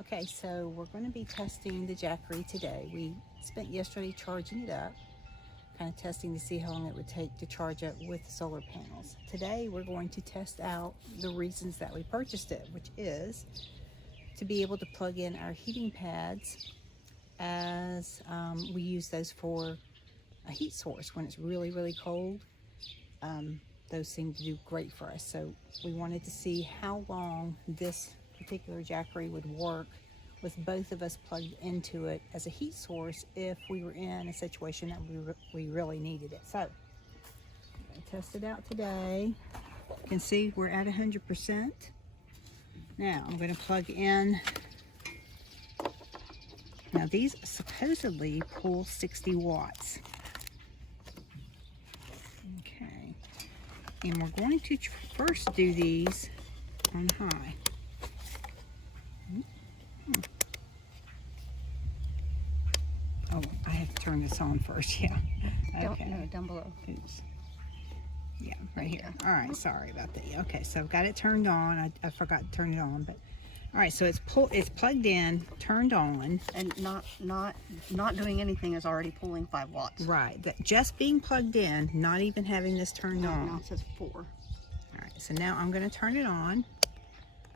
Okay, so we're going to be testing the Jackery today. We spent yesterday charging it up, kind of testing to see how long it would take to charge up with the solar panels. Today we're going to test out the reasons that we purchased it, which is to be able to plug in our heating pads as we use those for a heat source when it's really, really cold. Those seem to do great for us. So we wanted to see how long this particular Jackery would work with both of us plugged into it as a heat source if we were in a situation that we really needed it. So I'm going to test it out today. You can see we're at 100%. Now I'm going to plug in. Now these supposedly pull 60 watts. Okay. And we're going to first do these on high. Oh, I have to turn this on first, yeah. Okay. No, down below. Oops. Yeah, right here. All right, sorry about that. Okay, so I've got it turned on. I forgot to turn it on, but all right. So it's plugged in, turned on, And not doing anything is already pulling 5 watts. right. That just being plugged in, not even having this turned on. Now it says 4. All right. So now I'm going to turn it on.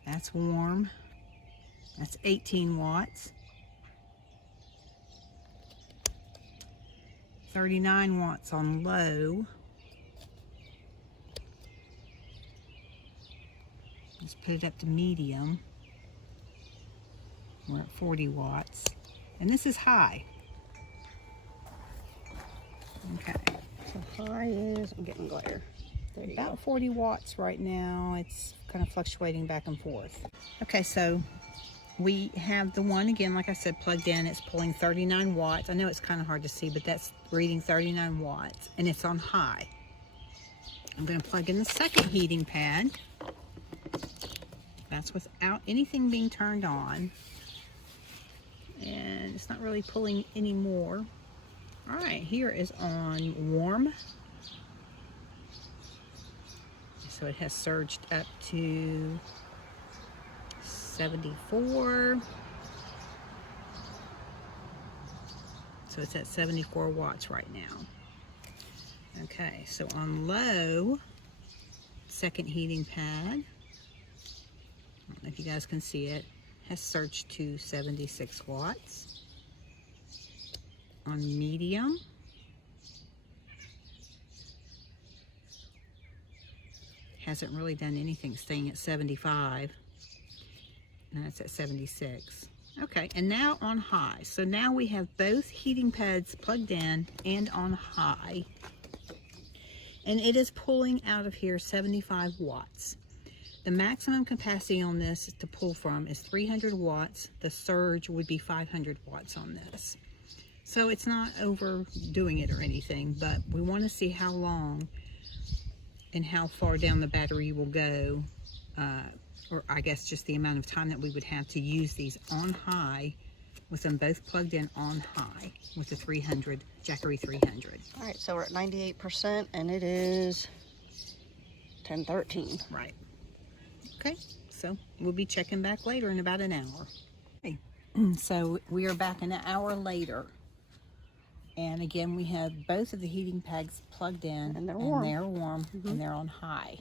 That's warm. That's 18 watts. 39 watts on low. Let's put it up to medium. We're at 40 watts. And this is high. Okay. So high is, I'm getting glare. There you About go. 40 watts right now. It's kind of fluctuating back and forth. Okay, so we have the one, again, like I said, plugged in. It's pulling 39 watts. I know it's kind of hard to see, but that's reading 39 watts, and it's on high. I'm going to plug in the second heating pad. That's without anything being turned on. And it's not really pulling anymore. All right, here is on warm. So it has surged up to 74. So it's at 74 watts right now. Okay, so on low, second heating pad, I don't know if you guys can see it, has surged to 76 watts. On medium, hasn't really done anything, staying at 75. And that's at 76. Okay, and now on high. So now we have both heating pads plugged in and on high. And it is pulling out of here 75 watts. The maximum capacity on this to pull from is 300 watts. The surge would be 500 watts on this. So it's not overdoing it or anything, but we want to see how long and how far down the battery will go, or I guess just the amount of time that we would have to use these on high with them both plugged in on high with the 300, Jackery 300. All right, so we're at 98% and it is 10:13. Right. Okay, so we'll be checking back later in about an hour. Okay, so we are back an hour later. And again, we have both of the heating pads plugged in. And they're warm. And they're on high.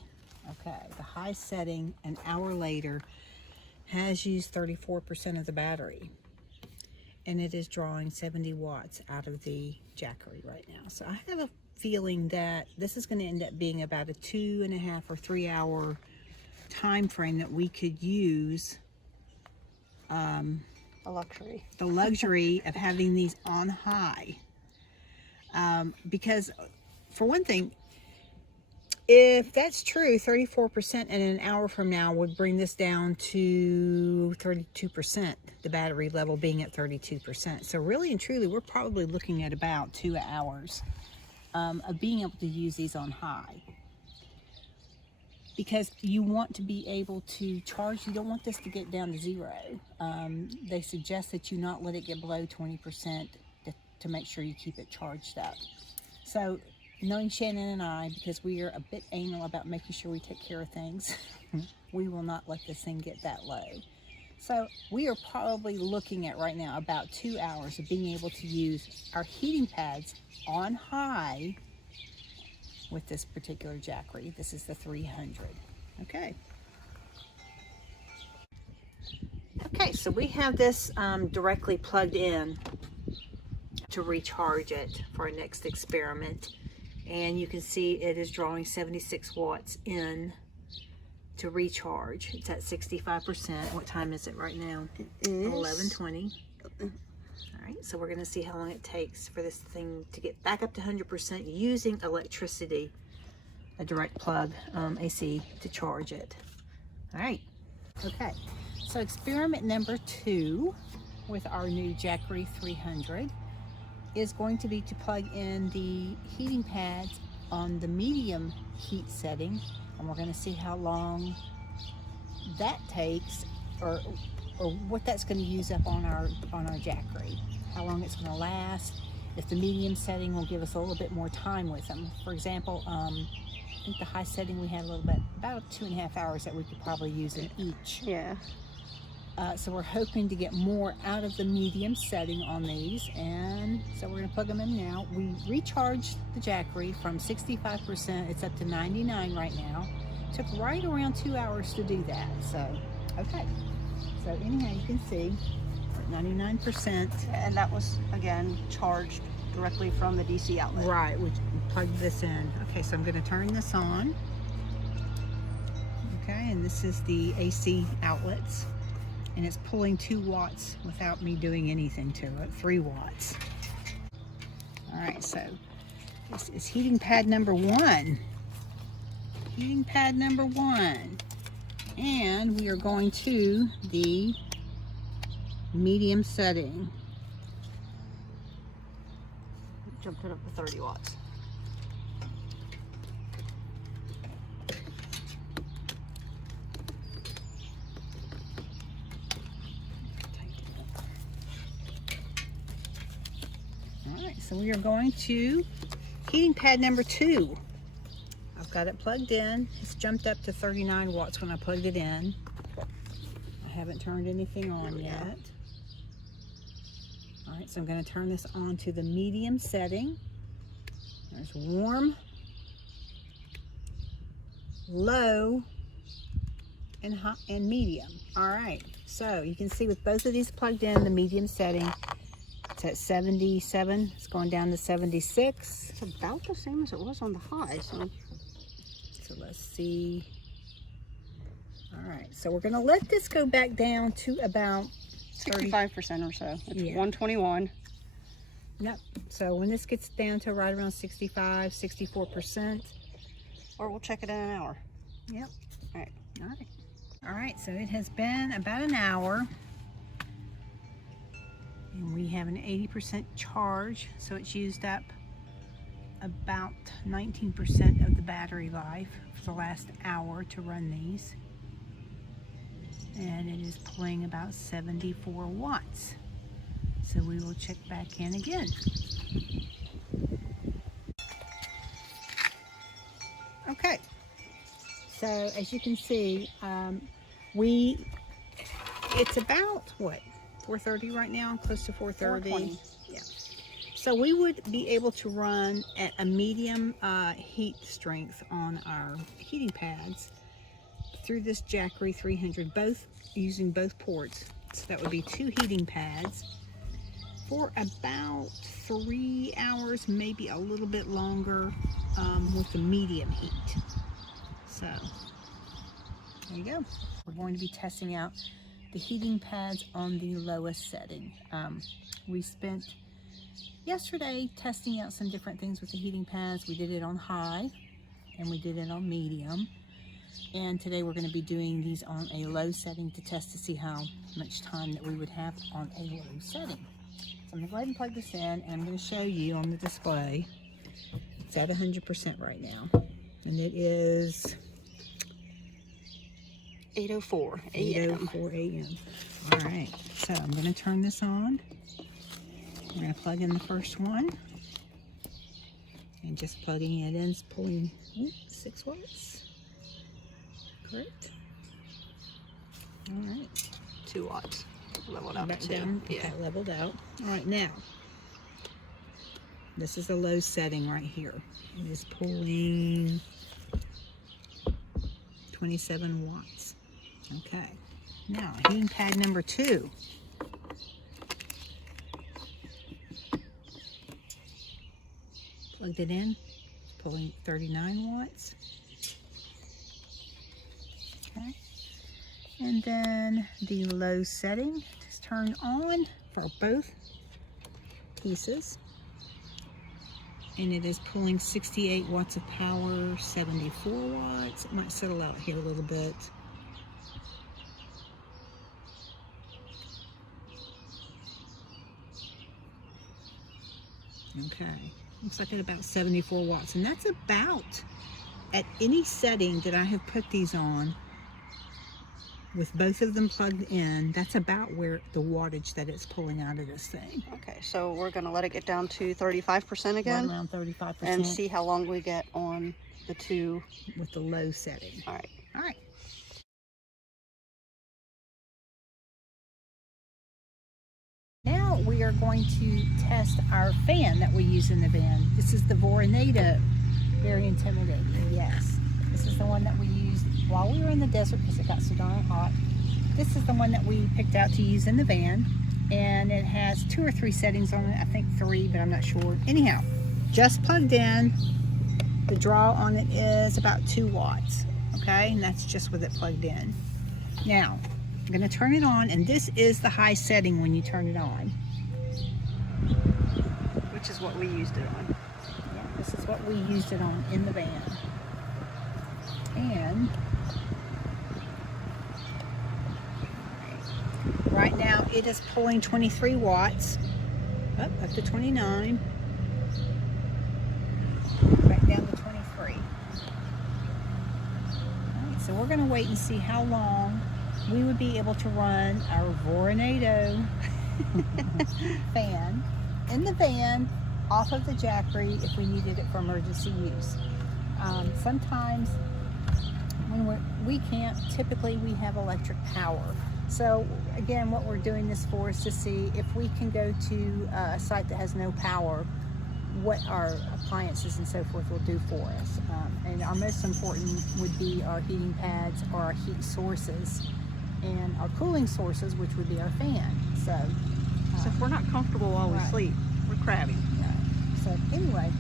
Okay, the high setting an hour later has used 34% of the battery. And it is drawing 70 watts out of the Jackery right now. So I have a feeling that this is going to end up being about a 2.5 or 3 hour time frame that we could use A luxury. the luxury of having these on high. Because for one thing, if that's true, 34% in an hour from now would bring this down to 32%, the battery level being at 32%. So really and truly, we're probably looking at about 2 hours of being able to use these on high. Because you want to be able to charge, you don't want this to get down to 0. They suggest that you not let it get below 20% to make sure you keep it charged up. So knowing Shannon and I, because we are a bit anal about making sure we take care of things, we will not let this thing get that low. So we are probably looking at right now about 2 hours of being able to use our heating pads on high with this particular Jackery. This is the 300. Okay. Okay, so we have this directly plugged in to recharge it for our next experiment. And you can see it is drawing 76 watts in to recharge. It's at 65%. What time is it right now? It is 11:20. All right, so we're going to see how long it takes for this thing to get back up to 100% using electricity, a direct plug AC to charge it. All right, okay. So experiment number 2 with our new Jackery 300 is going to be to plug in the heating pads on the medium heat setting, and we're going to see how long that takes, or what that's going to use up on our Jackery, how long it's going to last. If the medium setting will give us a little bit more time with them. For example, I think the high setting we had a little bit, about 2.5 hours that we could probably use in each. Yeah. So we're hoping to get more out of the medium setting on these, and so we're going to plug them in now. We recharged the Jackery from 65%. It's up to 99 right now. Took right around 2 hours to do that. So, okay. So anyhow, you can see 99%. And that was, again, charged directly from the DC outlet. Right, we plugged this in. Okay, so I'm going to turn this on. Okay, and this is the AC outlets. And it's pulling 2 watts without me doing anything to it, 3 watts. All right, so this is heating pad number 1. Heating pad number 1. And we are going to the medium setting. Jumped it up to 30 watts. So we are going to heating pad number 2. I've got it plugged in. It's jumped up to 39 watts when I plugged it in. I haven't turned anything on yet. All right, so I'm going to turn this on to the medium setting. There's warm, low, and hot, and medium. All right, so you can see with both of these plugged in, the medium setting, it's at 77. It's going down to 76. It's about the same as it was on the high. So let's see. All right, so we're going to let this go back down to about 65% or so. It's Yeah. 121. Yep. So when this gets down to right around 65, 64%. Or we'll check it in an hour. Yep. All right. All right. All right, so it has been about an hour. And we have an 80% charge, so it's used up about 19% of the battery life for the last hour to run these. And it is pulling about 74 watts. So we will check back in again. Okay, so as you can see, it's about what, 4:30 right now, close to 4:30. 4:20. Yeah. So we would be able to run at a medium heat strength on our heating pads through this Jackery 300, both using both ports. So that would be 2 heating pads for about 3 hours, maybe a little bit longer, with the medium heat. So there you go. We're going to be testing out the heating pads on the lowest setting. We spent yesterday testing out some different things with the heating pads. We did it on high and we did it on medium. And today we're going to be doing these on a low setting to test to see how much time that we would have on a low setting. So I'm going to go ahead and plug this in, and I'm going to show you on the display. It's at 100% right now. And it is 8:04 a.m. 8:04 a.m. All right, so I'm going to turn this on. We're going to plug in the first one. And just plugging it in is pulling 6 watts. Correct. All right. 2 watts. Leveled out Back to 2. down. Yeah. Okay, leveled out. All right, now this is the low setting right here. It is pulling 27 watts. Okay. Now heating pad number 2. Plugged it in. It's pulling 39 watts. Okay. And then the low setting is turned on for both pieces. And it is pulling 68 watts of power, 74 watts. It might settle out here a little bit. Okay, looks like at about 74 watts. And that's about, at any setting that I have put these on, with both of them plugged in, that's about where the wattage that it's pulling out of this thing. Okay, so we're going to let it get down to 35% again. Right around 35%. And see how long we get on the 2. With the low setting. All right. All right. Now we are going to test our fan that we use in the van. This is the Vornado. Very intimidating, yes. This is the one that we used while we were in the desert because it got so darn hot. This is the one that we picked out to use in the van, and it has 2 or 3 settings on it. I think 3, but I'm not sure. Anyhow, just plugged in. The draw on it is about 2 watts, okay? And that's just with it plugged in. Now, I'm gonna turn it on, and this is the high setting when you turn it on. Which is what we used it on. Yeah, this is what we used it on in the van. And right now it is pulling 23 watts, up to 29, back down to 23. All right, so we're going to wait and see how long we would be able to run our Vornado fan in the van off of the Jackery if we needed it for emergency use. Sometimes when we can't, typically we have electric power. So again, what we're doing this for is to see if we can go to a site that has no power, what our appliances and so forth will do for us. And our most important would be our heating pads or our heat sources, and our cooling sources, which would be our fan. So if we're not comfortable while we sleep, we're crabby. So anyway,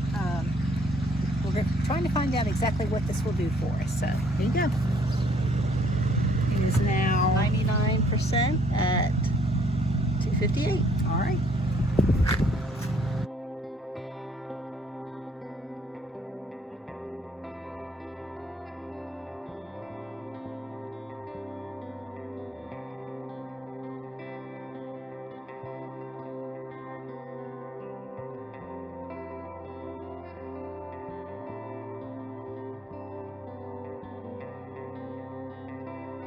we're trying to find out exactly what this will do for us. So here you go. It is now 99% at 258. All right.